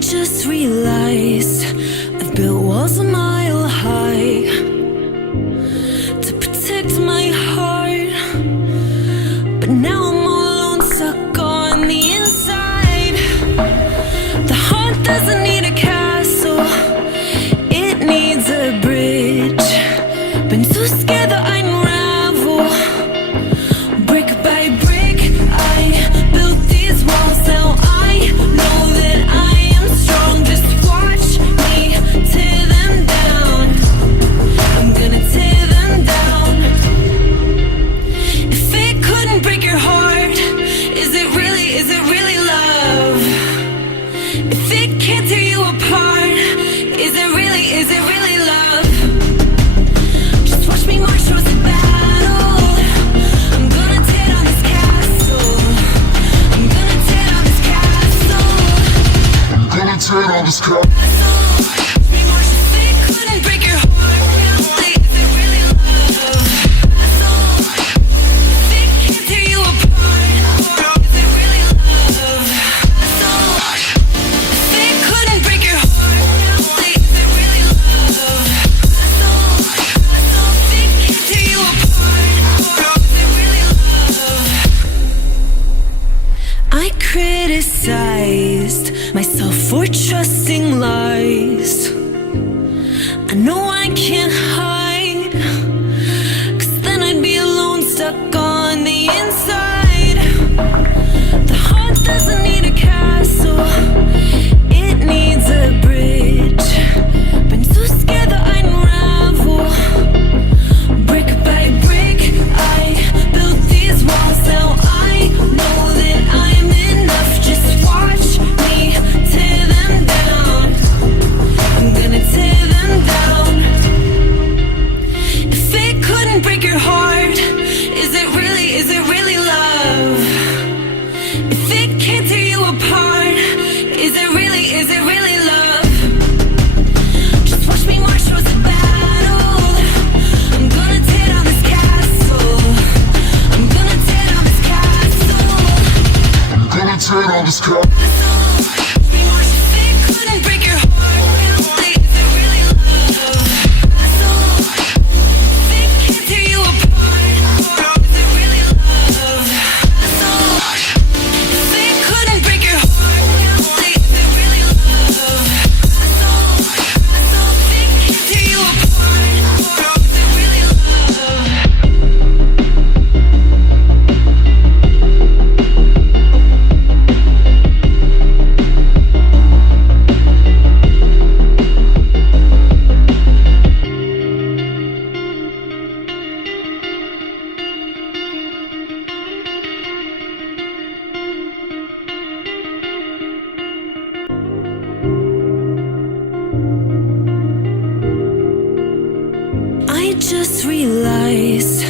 just realized I've built walls a mile high to protect my heart, but now I'm all alone, stuck on the inside. The heart doesn't need a castle, it needs a bridge. Been too scared that I'd unravel. Brick by brick, I built these walls. Now I know that I am strong. Just watch me tear them down. I'm gonna tear them down. If it couldn't break your heart, is it really love? If it can't tear you apart, is it really love? Just watch me march towards the battle. I'm gonna tear down this castle. I'm gonna tear down this castle. I'm gonna tear down this castle. Watch me march. If it couldn't break your heart, is it really love? If it can't tear you apart, is it really love? If it couldn't break your heart, is it really love? If it can't tear you apart, is it really love? I criticized myself for trusting lies. I know I can't hide, 'cause then I'd be alone, stuck on the inside. The heart doesn't need a castle, it needs a bridge. Been too scared that I'd unravel. Brick by brick, I built these walls. Now I know that I'm enough. Just watch me tear them down. I'm gonna tear them down. If it couldn't break your heart, is it really love? If it can't tear you apart, is it really love? Just watch me march towards the battle. I'm gonna tear down this castle. I'm gonna tear down this castle. I'm gonna tear down this castle. Watch me march. If it couldn't break your heart, is it really love? If it can't tear you apart, is it really love? If it couldn't break your heart, is it really love? If it can't tear you apart, is it really love? I just realized